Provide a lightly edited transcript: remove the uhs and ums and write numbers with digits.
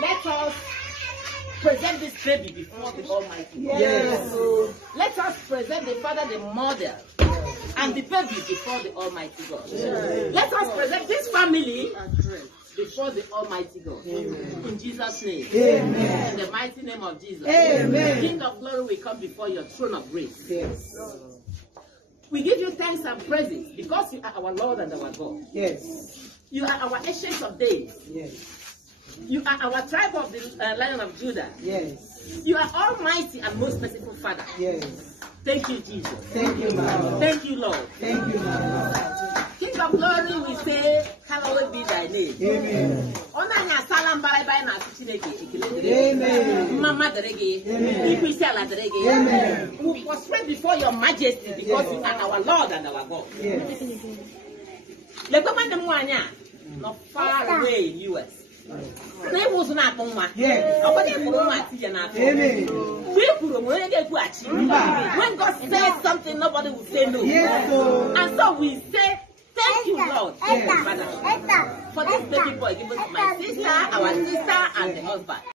Let us present this baby before the Almighty. Yes. Let us present the father, the mother, and the baby before the Almighty God. Yes. Let us present this family before the Almighty God. Amen. In Jesus' name. Amen. In the mighty name of Jesus. Amen. King of glory, we come before your throne of grace. Yes. We give you thanks and praises because you are our Lord and our God. Yes. You are our ancient of days. Yes. You are our tribe of the Lion of Judah. Yes. You are almighty and most merciful Father. Yes. Thank you, Jesus. Thank you, Lord. Thank you, Lord. Thank you, Lord. King of glory, we say, hallowed be thy name. Amen. Amen. We prostrate before your majesty because you are our Lord and our God. Yes. Not far away in US. When God says something, nobody will say no. And so we say, thank you, Lord, for this baby boy given to my sister, our sister, and the husband.